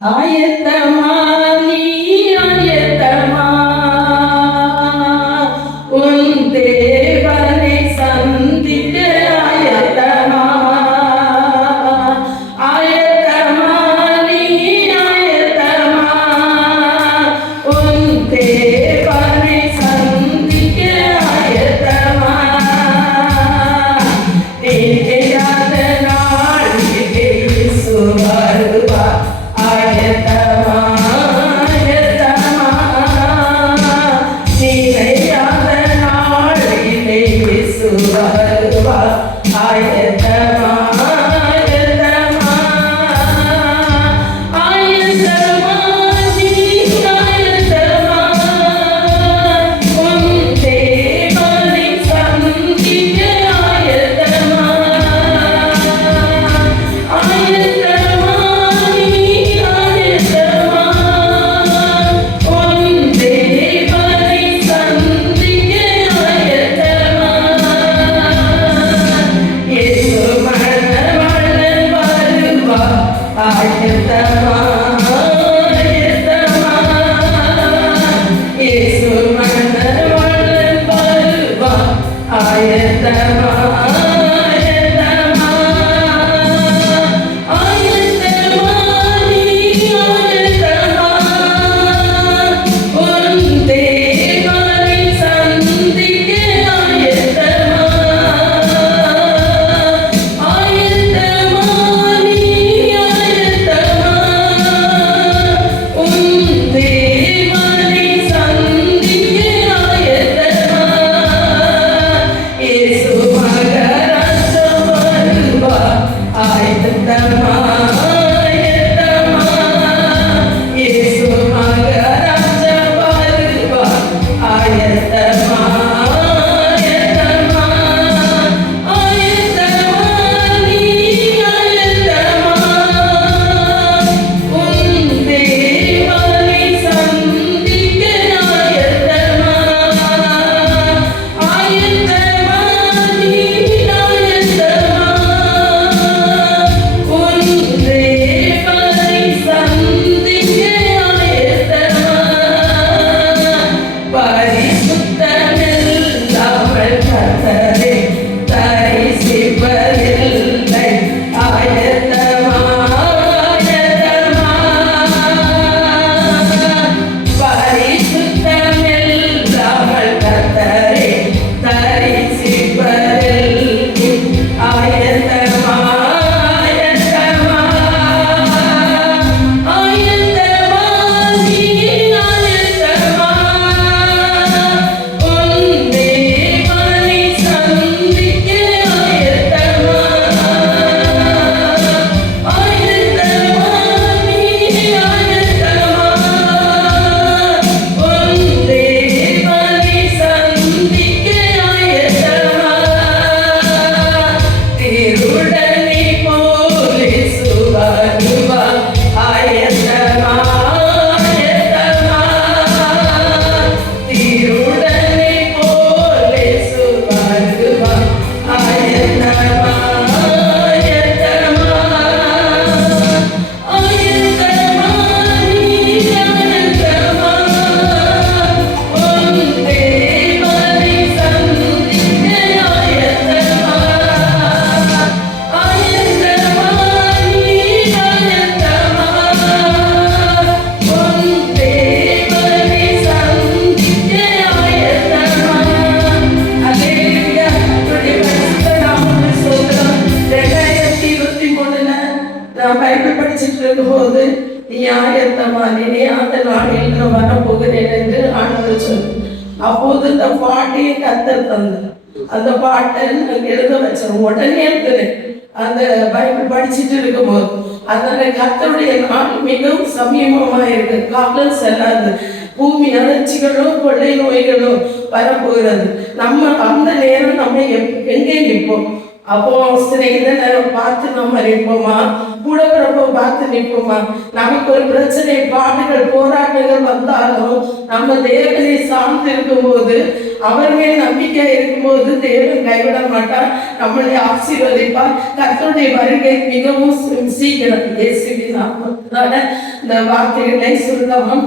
ஆயத்தமா நீ ஆயத்தமா உன் தேவனை சந்திக்க ஆயத்தமா ஆயத்தமா நீ ஆயத்தமா உன் தேவனை சந்திக்க ஆயத்தமா தெரியாத நாளிலே இயேசு வருவார் ஆயத்தமா ஆயத்தமா நினையாத நாளிலே இயேசு வருவார் ஆயத்தமா ஆயத்தமா ஆயத்தமா நீ ஆயத்தமா உன் தேவனை சந்திக்க ஆயத்தமா ஆயத்தமா நீ ஆயத்தமா உன் தேவனை சந்திக்க ஆயத்தமா இயேசு மணவாளன் வருவார் ஆயத்தமா ஆயத்தமா இயேசு மணவாளன் வருவார் ஆயத்தமா ஆயத்தமா ஆயத்தமா நீ ஆயத்தமா உன் தேவனை சந்திக்க ஆயத்தமா ஆயத்தமா நீ ஆயத்தமா உன் தேவனை சந்திக்க ஆயத்தமா இயேசு மகராஜன் வருவார் ஆயத்தமா ஆயத்தமா இயேசு மகராஜன் வருவார் ஆயத்தமா ஆயத்தமா ஆயத்தமா நீ ஆயத்தமா உன் தேவனை சந்திக்க ஆயத்தமா ஆயத்தமா நீ ஆயத்தமா உன் தேவனை சந்திக்க ஆயத்தமா பரிசுத்தமில்லாமல் கர்த்தரை தரிசிப்பதில்லை ஆயத்தமா ஆயத்தமா பரிசுத்தமில்லாமல் கர்த்தரை தரிசிப்பதில்லை ஆயத்தமா ஆயத்தமா ஆயத்தமா நீ ஆயத்தமா உன் தேவனை சந்திக்க ஆயத்தமா ஆயத்தமா நீ ஆயத்தமா உன் தேவனை சந்திக்க ஆயத்தமா திருடனை போலே சுவருவார் ஆயத்தமா ஆயத்தமா திருடனை போலே சுவருவார் ஆயத்தமா ஆயத்தமா ஆயத்தமா நீ ஆயத்தமா உன் தேவனை சந்திக்க ஆயத்தமா ஆயத்தமா நீ ஆயத்தமா உன் தேவனை சந்திக்க ஆயத்தமா அல்லேலூயா கர்த்தருடைய பரிசுத்த நாமத்துக்கு ஸ்தோத்திரம் 2023ல நான் பைபிள் படிச்சுட்டு இருக்கும்போது நீ ஆயத்தமா நினையாத நாளில் நான் வரப்போகிறேன் என்று ஆண்டவர் சொன்னார். அப்போது இந்த பாட்டையை கர்த்தர் தந்தார். அந்த பாட்டை நான் எழுத வச்சேன். உடனே இருக்கிறேன் அந்த பைபிள் படிச்சுட்டு இருக்கும்போது அதனால கர்த்தருடைய நாள் மிகவும் சமீபமா இருக்கு. காலம் செல்லாது. பூமி அதிர்ச்சிகளும் கொள்ளை நோய்களும் வரப்போகிறது. நம்ம அந்த நேரம் நம்ம எங்கே நிற்போம்? அப்போ சிநேகிதனை பார்த்து நம்ம நிற்போமா, கூட பிறப்ப பார்த்து நிற்போமா? நமக்கு ஒரு பிரச்சனை, பாடுகள், போராட்டங்கள் வந்தாலும் நம்ம தேவனை சார்ந்து இருக்கும்போது, அவர் மேல் நம்பிக்கை இருக்கும்போது தேவன் கைவிட மாட்டார், நம்மளை ஆசீர்வதிப்பார். கர்த்தருடைய வருகை மிகவும் சீக்கிரம். இயேசுவின் நாமத்தினால இந்த வார்த்தைகளை சொல்லலாம்.